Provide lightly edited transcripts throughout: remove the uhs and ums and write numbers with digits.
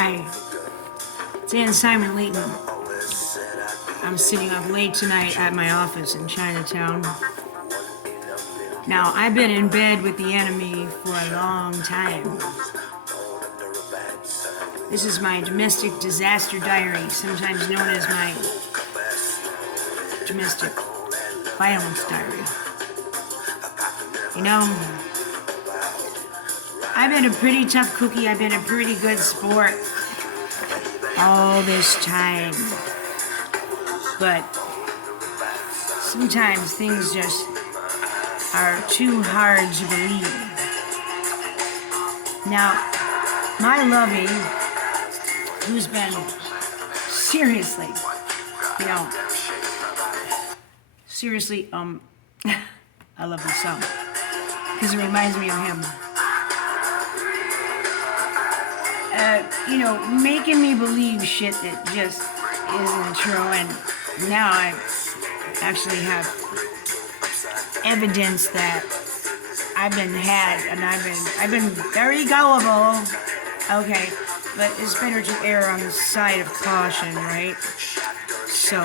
Hi, it's Ann Simon Layton. I'm sitting up late tonight at my office in Chinatown. Now, I've been in bed with the enemy for a long time. This is my domestic disaster diary, sometimes known as my domestic violence diary. You know, I've been a pretty tough cookie. I've been a pretty good sport all this time. But sometimes things just are too hard to believe. Now, my lovey, who's been seriously, I love this song because it reminds me of him. Making me believe shit that just isn't true, and now I actually have evidence that I've been had, and I've been very gullible. Okay, but it's better to err on the side of caution, right? So,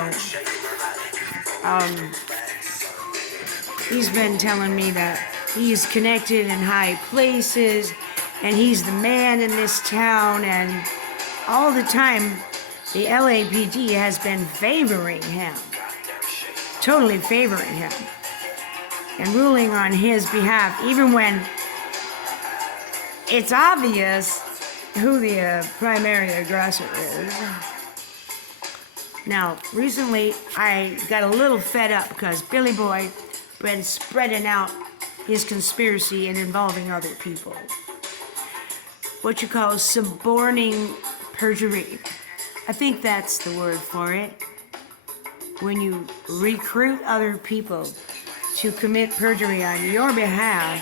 he's been telling me that he's connected in high places, and he's the man in this town, and all the time, the LAPD has been favoring him. Totally favoring him. And ruling on his behalf, even when it's obvious who the primary aggressor is. Now, recently, I got a little fed up because Billy Boy been spreading out his conspiracy and involving other people. What you call suborning perjury. I think that's the word for it. When you recruit other people to commit perjury on your behalf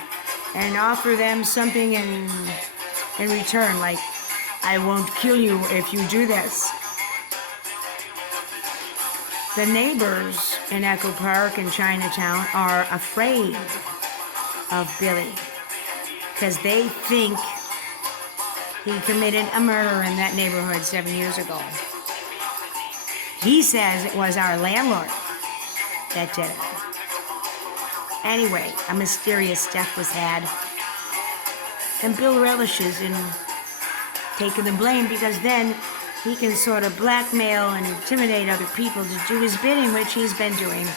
and offer them something in return, like, I won't kill you if you do this. The neighbors in Echo Park and Chinatown are afraid of Billy because they think he committed a murder in that neighborhood 7 years ago. He says it was our landlord that did it. Anyway, a mysterious death was had. And Bill relishes in taking the blame because then he can sort of blackmail and intimidate other people to do his bidding, which he's been doing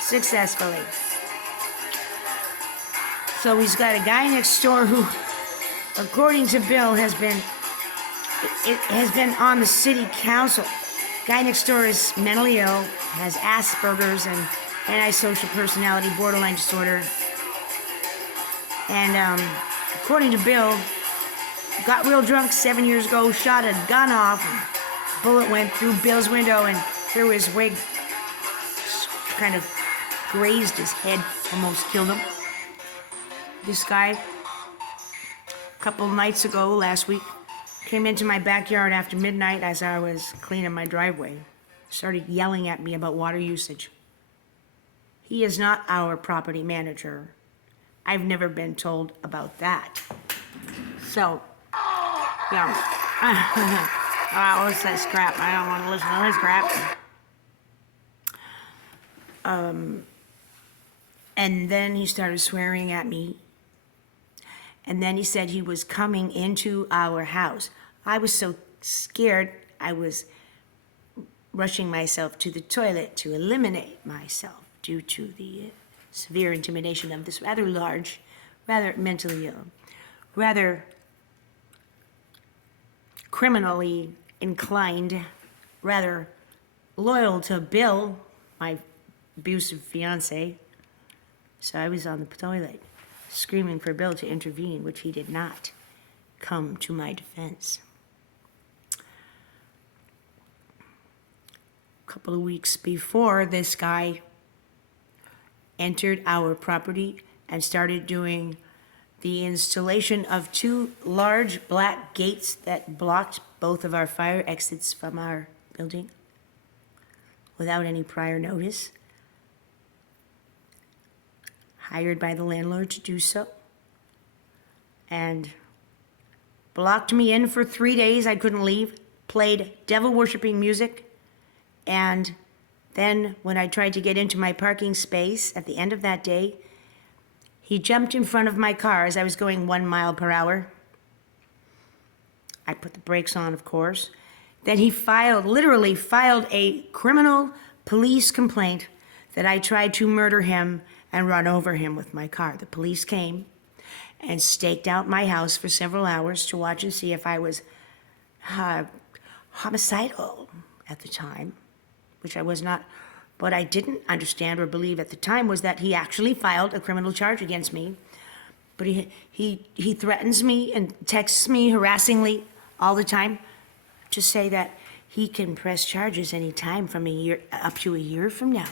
successfully. So he's got a guy next door who, according to Bill, has been on the city council. Guy next door is mentally ill, has Asperger's and antisocial personality, borderline disorder. And according to Bill, got real drunk 7 years ago, shot a gun off, and bullet went through Bill's window and through his wig, kind of grazed his head, almost killed him. This guy, a couple nights ago, last week, came into my backyard after midnight as I was cleaning my driveway. Started yelling at me about water usage. He is not our property manager. I've never been told about that. So, yeah. What's that crap? I don't want to listen to this crap. And then he started swearing at me. And then he said he was coming into our house. I was so scared, I was rushing myself to the toilet to eliminate myself due to the severe intimidation of this rather large, rather mentally ill, rather criminally inclined, rather loyal to Bill, my abusive fiance. So I was on the toilet, screaming for Bill to intervene, which he did not come to my defense. A couple of weeks before, this guy entered our property and started doing the installation of 2 large black gates that blocked both of our fire exits from our building without any prior notice. Hired by the landlord to do so. And blocked me in for 3 days. I couldn't leave, played devil-worshipping music, and then when I tried to get into my parking space at the end of that day, he jumped in front of my car as I was going 1 mile per hour. I put the brakes on, of course. Then he literally filed a criminal police complaint that I tried to murder him and run over him with my car. The police came and staked out my house for several hours to watch and see if I was homicidal at the time, which I was not. What I didn't understand or believe at the time was that he actually filed a criminal charge against me. But he threatens me and texts me harassingly all the time to say that he can press charges any time from a year up to a year from now.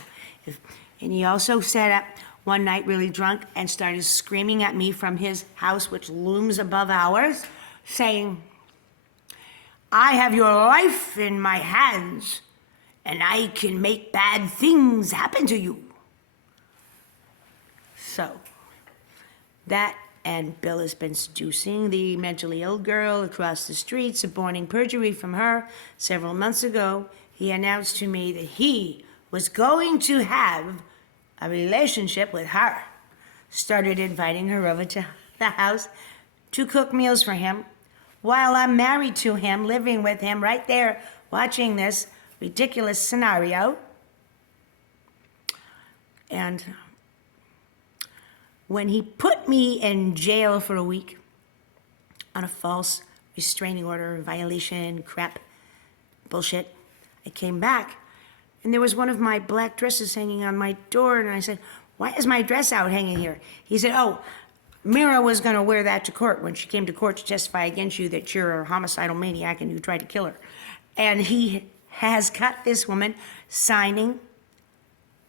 And he also sat up one night really drunk and started screaming at me from his house, which looms above ours, saying, "I have your life in my hands, and I can make bad things happen to you." So, that and Bill has been seducing the mentally ill girl across the street, suborning perjury from her. Several months ago, he announced to me that he was going to have a relationship with her. Started inviting her over to the house to cook meals for him while I'm married to him, living with him right there, watching this ridiculous scenario. And when he put me in jail for a week on a false restraining order violation crap bullshit, I came back and there was one of my black dresses hanging on my door, and I said, "Why is my dress out hanging here?" He said, "Oh, Mira was going to wear that to court when she came to court to testify against you that you're a homicidal maniac and you tried to kill her." And he has got this woman signing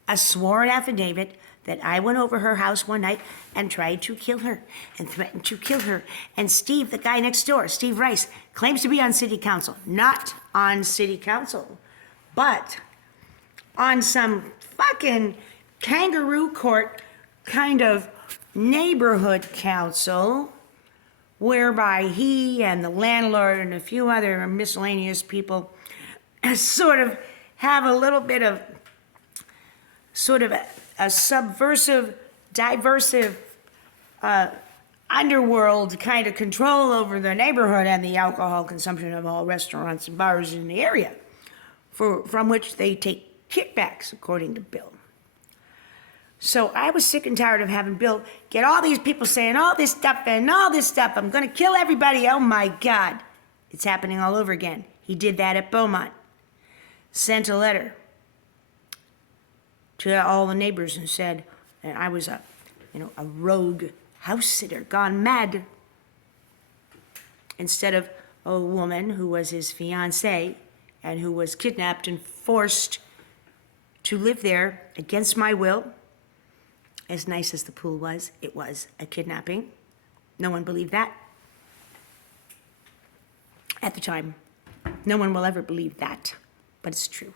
a sworn affidavit that I went over her house one night and tried to kill her and threatened to kill her. And Steve, the guy next door, Steve Rice, claims to be on city council. Not on city council, but on some fucking kangaroo court kind of neighborhood council, whereby he and the landlord and a few other miscellaneous people sort of have a little bit of sort of a subversive, diversive underworld kind of control over the neighborhood and the alcohol consumption of all restaurants and bars in the area, from which they take kickbacks, according to Bill. So I was sick and tired of having Bill get all these people saying all this stuff and all this stuff. I'm going to kill everybody. Oh my God. It's happening all over again. He did that at Beaumont. Sent a letter to all the neighbors and said that I was a rogue house sitter gone mad, instead of a woman who was his fiancée and who was kidnapped and forced to live there against my will. As nice as the pool was, it was a kidnapping. No one believed that at the time. No one will ever believe that, but it's true.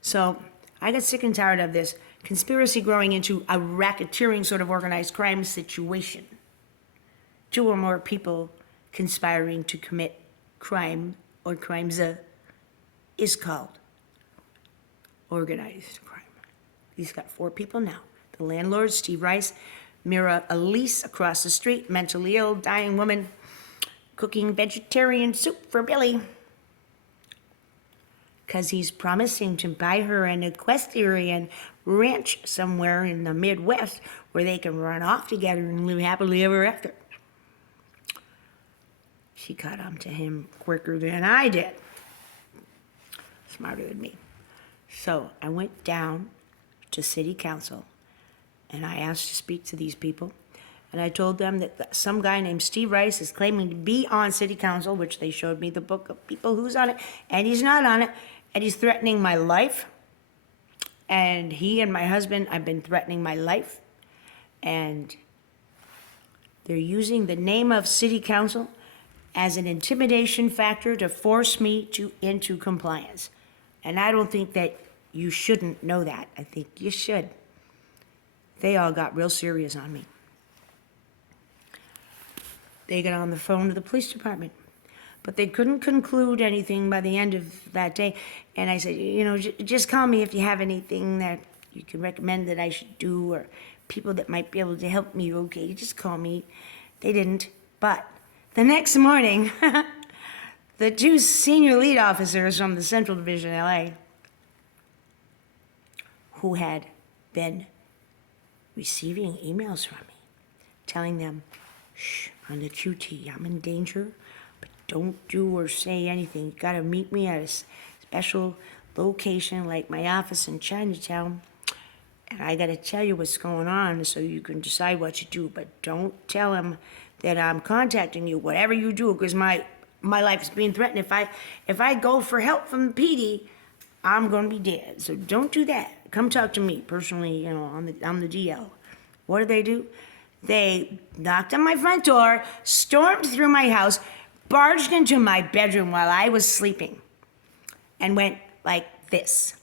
So I got sick and tired of this conspiracy growing into a racketeering sort of organized crime situation. 2 or more people conspiring to commit crime or crimes is called organized crime. He's got 4 people now. The landlord, Steve Rice, Mira Elise across the street, mentally ill, dying woman, cooking vegetarian soup for Billy, because he's promising to buy her an equestrian ranch somewhere in the Midwest where they can run off together and live happily ever after. She caught on to him quicker than I did. Smarter than me. So I went down to city council and I asked to speak to these people. And I told them that some guy named Steve Rice is claiming to be on city council, which they showed me the book of people who's on it, and he's not on it, and he's threatening my life. And he and my husband have been threatening my life. And they're using the name of city council as an intimidation factor to force me into compliance. And I don't think that you shouldn't know that. I think you should. They all got real serious on me. They got on the phone to the police department. But they couldn't conclude anything by the end of that day. And I said, just call me if you have anything that you can recommend that I should do, or people that might be able to help me. Okay, just call me. They didn't. But the next morning, the two senior lead officers from the Central Division, LA, who had been receiving emails from me, telling them, shh, on the QT, I'm in danger, but don't do or say anything. You gotta meet me at a special location like my office in Chinatown, and I gotta tell you what's going on so you can decide what to do, but don't tell him that I'm contacting you, whatever you do, because my life is being threatened. If I go for help from the PD, I'm gonna be dead. So don't do that. Come talk to me personally, on the DL. What do? They knocked on my front door, stormed through my house, barged into my bedroom while I was sleeping, and went like this.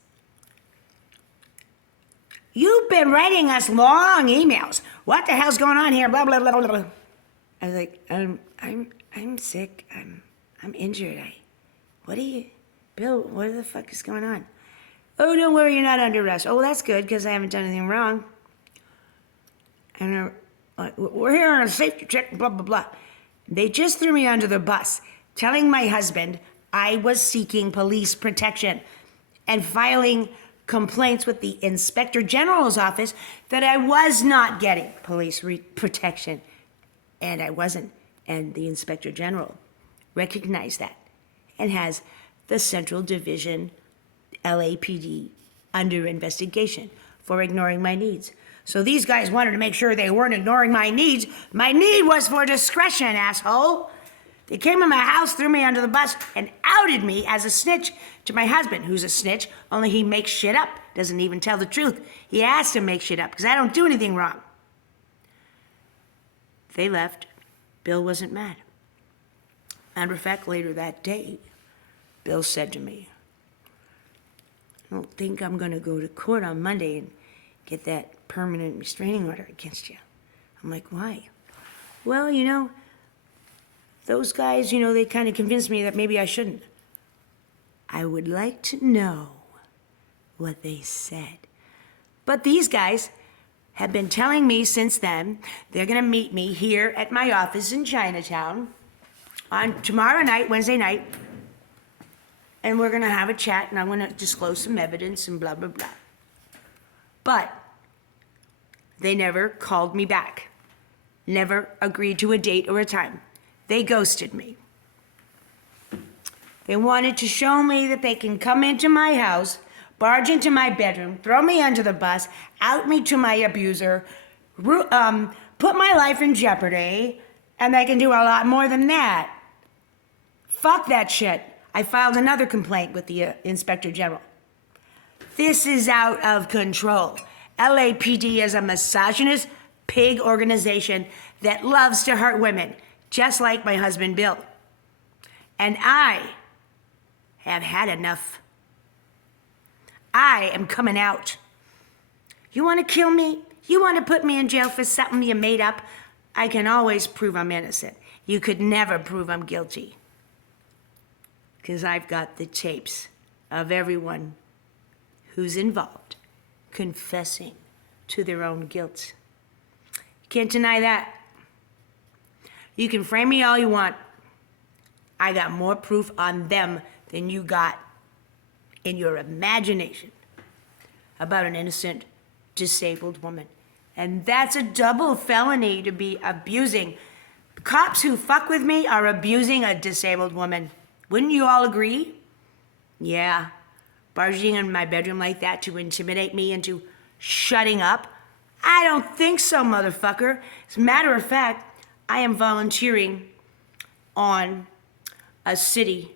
You've been writing us long emails. What the hell's going on here? Blah, blah, blah, blah, blah. I was like, I'm sick. I'm injured. Bill, what the fuck is going on? Oh, don't worry, you're not under arrest. Oh, that's good, because I haven't done anything wrong. And we're here on a safety check, blah, blah, blah. They just threw me under the bus, telling my husband I was seeking police protection and filing complaints with the Inspector General's office that I was not getting police protection. And I wasn't. And the Inspector General recognized that and has the Central Division, LAPD, under investigation for ignoring my needs. So these guys wanted to make sure they weren't ignoring my needs. My need was for discretion, asshole. They came in my house, threw me under the bus, and outed me as a snitch to my husband, who's a snitch, only he makes shit up, doesn't even tell the truth. He has to make shit up, because I don't do anything wrong. They left. Bill wasn't mad. Matter of fact, later that day, Bill said to me, I don't think I'm going to go to court on Monday and get that permanent restraining order against you. I'm like, why? Well, those guys, they kind of convinced me that maybe I shouldn't. I would like to know what they said. But these guys have been telling me since then they're going to meet me here at my office in Chinatown on tomorrow night, Wednesday night, and we're going to have a chat, and I'm going to disclose some evidence and blah, blah, blah. But they never called me back, never agreed to a date or a time. They ghosted me. They wanted to show me that they can come into my house, barge into my bedroom, throw me under the bus, out me to my abuser, put my life in jeopardy, and they can do a lot more than that. Fuck that shit. I filed another complaint with the Inspector General. This is out of control. LAPD is a misogynist pig organization that loves to hurt women, just like my husband Bill. And I have had enough. I am coming out. You want to kill me? You want to put me in jail for something you made up? I can always prove I'm innocent. You could never prove I'm guilty. Because I've got the tapes of everyone who's involved confessing to their own guilt. You can't deny that. You can frame me all you want. I got more proof on them than you got in your imagination about an innocent, disabled woman. And that's a double felony to be abusing. Cops who fuck with me are abusing a disabled woman. Wouldn't you all agree? Yeah. Barging in my bedroom like that to intimidate me into shutting up? I don't think so, motherfucker. As a matter of fact, I am volunteering on a city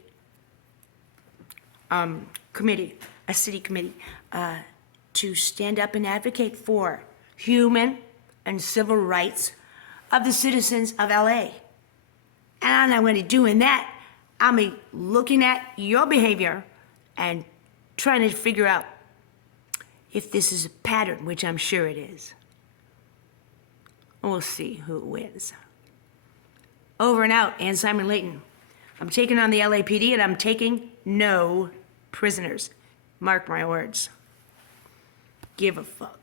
committee to stand up and advocate for human and civil rights of the citizens of LA. And I'm going to be doing that. I'll be looking at your behavior and trying to figure out if this is a pattern, which I'm sure it is. We'll see who wins. Over and out, and Simon Layton. I'm taking on the LAPD and I'm taking no prisoners. Mark my words. Give a fuck.